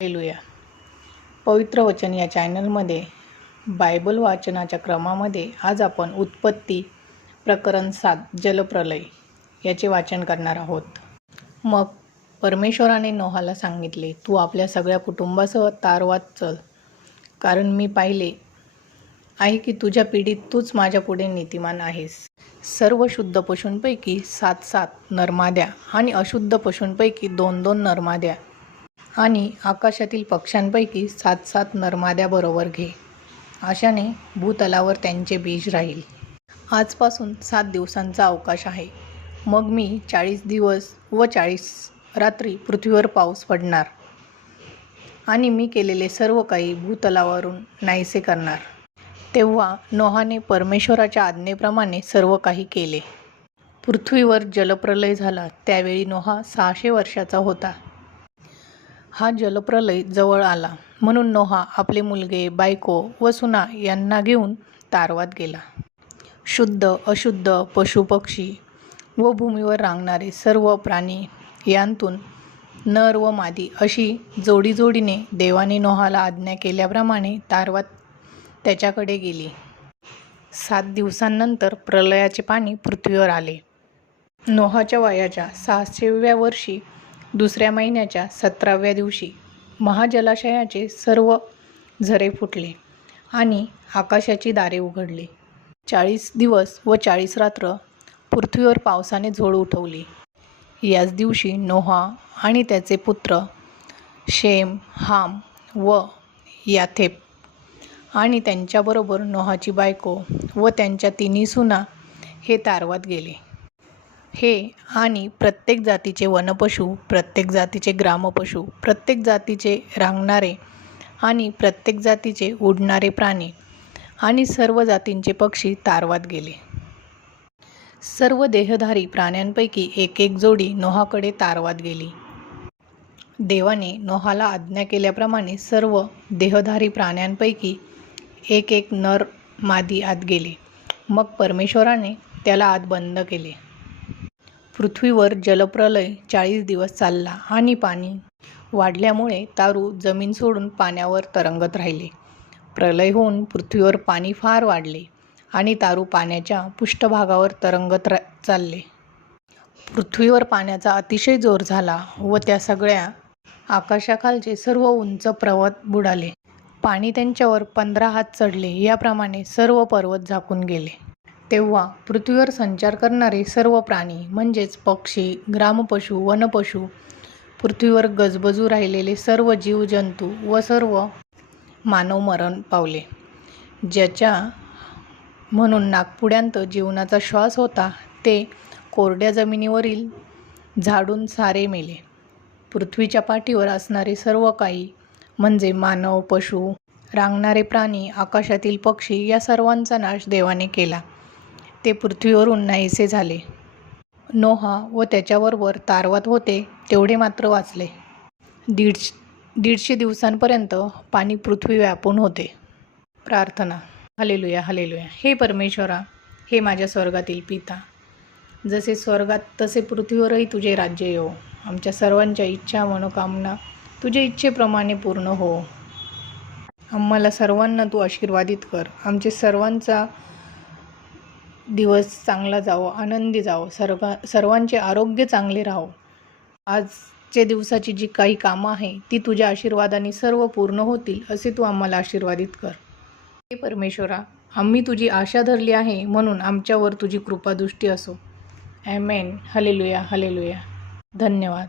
Hallelujah. पवित्र वचन या चॅनलमध्ये बायबल वाचनाच्या क्रमामध्ये आज आपण उत्पत्ती प्रकरण 7 जलप्रलय याचे वाचन करणार आहोत. मग परमेश्वराने नोहाला सांगितले, तू आपल्या सगळ्या कुटुंबासह तारवात चल, कारण मी पाहिले आहे की तुझ्या पिढीत तूच माझ्या पुढे नीतिमान आहेस. सर्व शुद्ध पशूंपैकी 7 नरमाद्या आणि अशुद्ध पशूंपैकी 2 नरमाद्या आणि आकाशातील पक्ष्यांपैकी 7 नरमाद्या बरोबर घे. अशाने भूतलावर त्यांचे बीज राहील. आजपासून 7 दिवसांचा अवकाश आहे. मग मी 40 दिवस व 40 रात्री पृथ्वीवर पाऊस पडणार आणि मी केलेले सर्व काही भूतलावरून नाहीसे करणार. तेव्हा नोहाने परमेश्वराच्या आज्ञेप्रमाणे सर्व काही केले. पृथ्वीवर जलप्रलय झाला. त्यावेळी नोहा 600 वर्षाचा होता. हा जलप्रलय जवळ आला म्हणून नोहा आपले मुलगे, बायको व सुना यांना घेऊन तारवात गेला. शुद्ध अशुद्ध पशुपक्षी व भूमीवर रांगणारे सर्व प्राणी यांतून नर व मादी अशी जोडीजोडीने देवाने नोहाला आज्ञा केल्याप्रमाणे तारवात त्याच्याकडे गेली. 7 दिवसांनंतर प्रलयाचे पाणी पृथ्वीवर आले. नोहाच्या वयाच्या 600व्या वर्षी दुसऱ्या महिन्याच्या 17व्या दिवशी महाजलाशयाचे सर्व झरे फुटले आणि आकाशाची दारे उघडली. 40 दिवस व 40 रात्र पृथ्वीवर पावसाने झोड उठवली. याच दिवशी नोहा आणि त्याचे पुत्र शेम, हाम व याथेप आणि त्यांच्याबरोबर नोहाची बायको व त्यांच्या 3 सुना हे तारवात गेले. हे आणि प्रत्येक जातीचे वनपशु, प्रत्येक जातीचे ग्रामपशु, प्रत्येक जातीचे रांगणारे आणि प्रत्येक जातीचे उडणारे प्राणी आणि सर्व जातींचे पक्षी तारवात गेले. सर्व देहधारी प्राण्यांपैकी एक जोडी नोहाकडे तारवात गेली. देवाने नोहाला आज्ञा केल्याप्रमाणे सर्व देहधारी प्राण्यांपैकी एक नर मादी आत गेले. मग परमेश्वराने त्याला आत बंद केले. पृथ्वीवर जलप्रलय 40 दिवस चालला आणि पाणी वाढल्यामुळे तारू जमीन सोडून पाण्यावर तरंगत राहिले. प्रलय होऊन पृथ्वीवर पाणी फार वाढले आणि तारू पाण्याच्या पृष्ठभागावर तरंगत चालले. पृथ्वीवर पाण्याचा अतिशय जोर झाला व त्या सगळ्या आकाशाखालचे सर्व उंच पर्वत बुडाले. पाणी त्यांच्यावर 15 हात चढले. याप्रमाणे सर्व पर्वत झाकून गेले. तेव्हा पृथ्वीवर संचार करणारे सर्व प्राणी म्हणजेच पक्षी, ग्रामपशु, वनपशु, पृथ्वीवर गजबजू राहिलेले सर्व जीवजंतू व सर्व मानव मरण पावले. ज्याच्या म्हणून नागपुड्यांत जीवनाचा श्वास होता ते कोरड्या जमिनीवरील झाडून सारे मेले. पृथ्वीच्या पाठीवर असणारे सर्व काही म्हणजे मानव, पशु, रांगणारे प्राणी, आकाशातील पक्षी या सर्वांचा नाश देवाने केला. ते पृथ्वीवरून नाहीसे झाले. नोहा व त्याच्याबरोबर तारवात होते तेवढे मात्र वाचले. 150 दिवसांपर्यंत पाणी पृथ्वी व्यापून होते. प्रार्थना. Hallelujah, hallelujah. हे परमेश्वरा, हे माझ्या स्वर्गातील पिता, जसे स्वर्गात तसे पृथ्वीवरही तुझे राज्य येवो. आमच्या सर्वांच्या इच्छा, मनोकामना तुझ्या इच्छेप्रमाणे पूर्ण हो. आम्हाला सर्वांना तू आशीर्वादित कर. आमचे सर्वांचा दिवस चांगला जावो, आनंदी जावो, सर्वांचे आरोग्य चांगले राहो. आजच्या दिवसाची जी काही कामं आहे ती तुझ्या आशीर्वादाने सर्व पूर्ण होतील असे तू आम्हाला आशीर्वादित कर. हे परमेश्वरा, आम्ही तुझी आशा धरली आहे म्हणून आमच्यावर तुझी कृपादृष्टी असो. ॲमेन. Hallelujah, hallelujah. धन्यवाद.